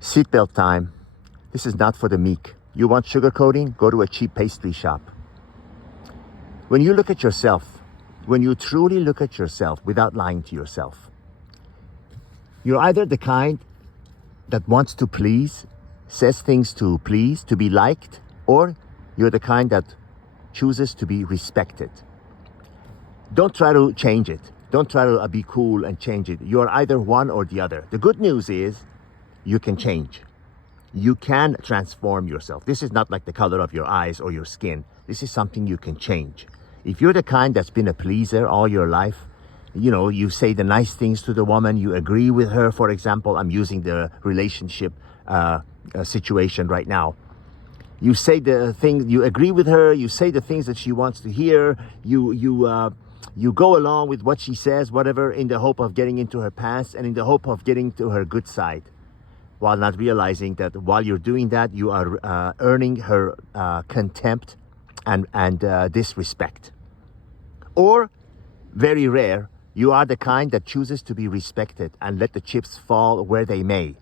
Seatbelt time. This is not for the meek. You want sugar coating? Go to a cheap pastry shop. When you look at yourself, when you truly look at yourself without lying to yourself, you're either the kind that wants to please, says things to please, to be liked, or you're the kind that chooses to be respected. Don't try to change it. Don't try to be cool and change it. You're either one or the other. The good news is you can change. You can transform yourself. This is not like the color of your eyes or your skin. This is something you can change. If you're the kind that's been a pleaser all your life, you know, you say the nice things to the woman, you agree with her, for example. I'm using the relationship situation right now. You say the things, you agree with her, you say the things that she wants to hear, you go along with what she says, whatever, in the hope of getting into her past and in the hope of getting to her good side, while not realizing that while you're doing that, you are earning her contempt and disrespect. Or, very rare, you are the kind that chooses to be respected and let the chips fall where they may.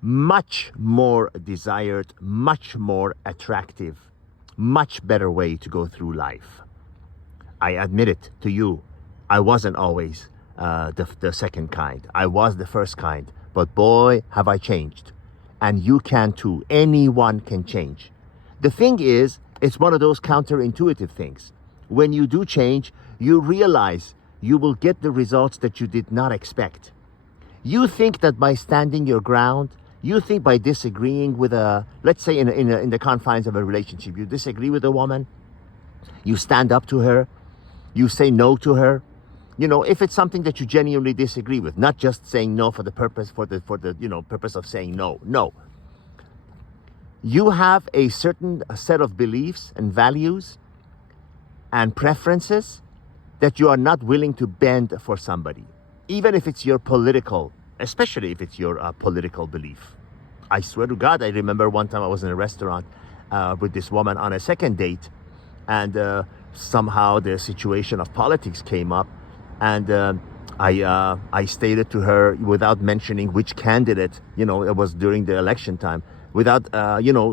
Much more desired, much more attractive, much better way to go through life. I admit it to you, I wasn't always the second kind. I was the first kind, but boy, have I changed. And you can too. Anyone can change. The thing is, it's one of those counterintuitive things. When you do change, you realize you will get the results that you did not expect. You think that by standing your ground, you think by disagreeing with let's say in the confines of a relationship, you disagree with a woman, you stand up to her, you say no to her. You know, if it's something that you genuinely disagree with, not just saying no for the purpose purpose of saying no. No. You have a certain set of beliefs and values and preferences that you are not willing to bend for somebody, even if it's your political, especially if it's your political belief. I swear to God, I remember one time I was in a restaurant with this woman on a second date, and somehow the situation of politics came up, and I stated to her, without mentioning which candidate, you know, it was during the election time, without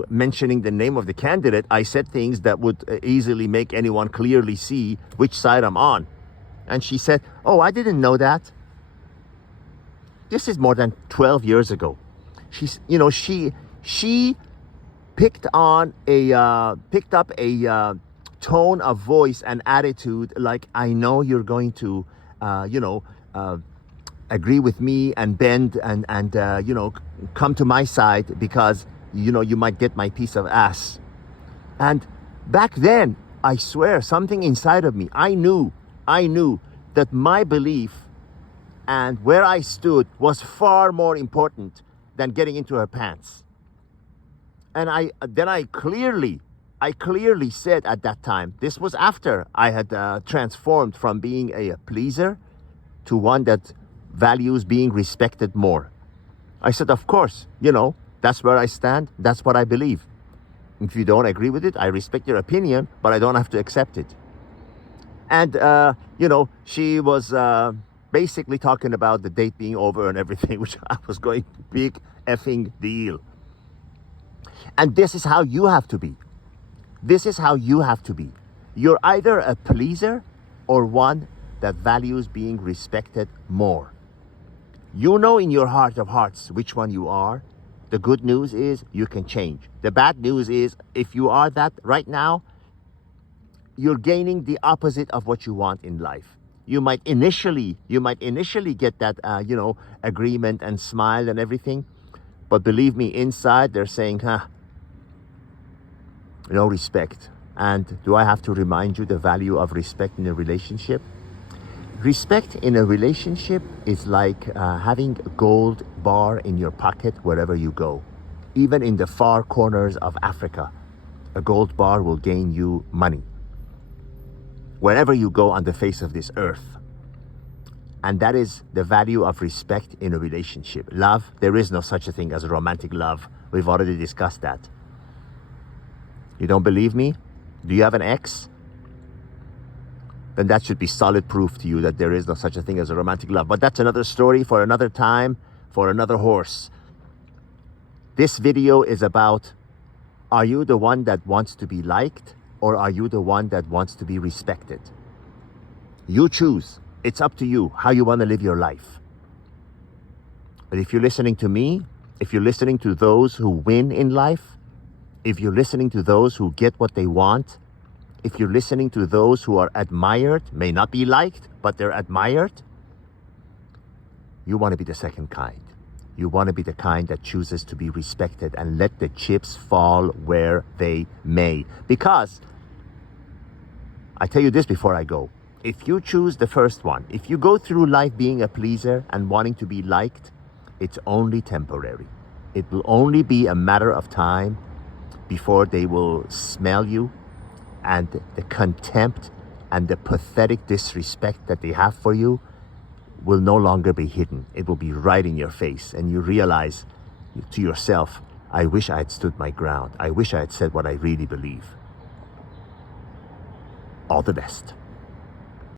mentioning the name of the candidate, I said things that would easily make anyone clearly see which side I'm on. And she said, "Oh, I didn't know that." This is more than 12 years ago. She picked up a tone of voice and attitude like, I know you're going to agree with me and bend and come to my side because you might get my piece of ass. And back then, I swear, something inside of me, I knew that my belief and where I stood was far more important than getting into her pants. And I clearly said at that time, this was after I had transformed from being a pleaser to one that values being respected more. I said, of course, that's where I stand. That's what I believe. If you don't agree with it, I respect your opinion, but I don't have to accept it. And, she was basically talking about the date being over and everything, which I was going, big effing deal. And this is how you have to be. This is how you have to be. You're either a pleaser or one that values being respected more. You know in your heart of hearts which one you are. The good news is you can change. The bad news is if you are that right now, you're gaining the opposite of what you want in life. You might initially get that agreement and smile and everything, but believe me, inside they're saying, no respect. And do I have to remind you the value of respect in a relationship? Respect in a relationship is like having a gold bar in your pocket wherever you go. Even in the far corners of Africa, a gold bar will gain you money. Wherever you go on the face of this earth. And that is the value of respect in a relationship. Love, there is no such a thing as a romantic love. We've already discussed that. You don't believe me? Do you have an ex? Then that should be solid proof to you that there is no such a thing as a romantic love. But that's another story for another time, for another horse. This video is about, are you the one that wants to be liked, or are you the one that wants to be respected? You choose. It's up to you how you want to live your life. But if you're listening to me, if you're listening to those who win in life, if you're listening to those who get what they want, if you're listening to those who are admired, may not be liked, but they're admired, you want to be the second kind. You want to be the kind that chooses to be respected and let the chips fall where they may. Because, I tell you this before I go, if you choose the first one, if you go through life being a pleaser and wanting to be liked, it's only temporary. It will only be a matter of time before they will smell you, and the contempt and the pathetic disrespect that they have for you will no longer be hidden. It will be right in your face, and you realize to yourself, I wish I had stood my ground. I wish I had said what I really believe. All the best.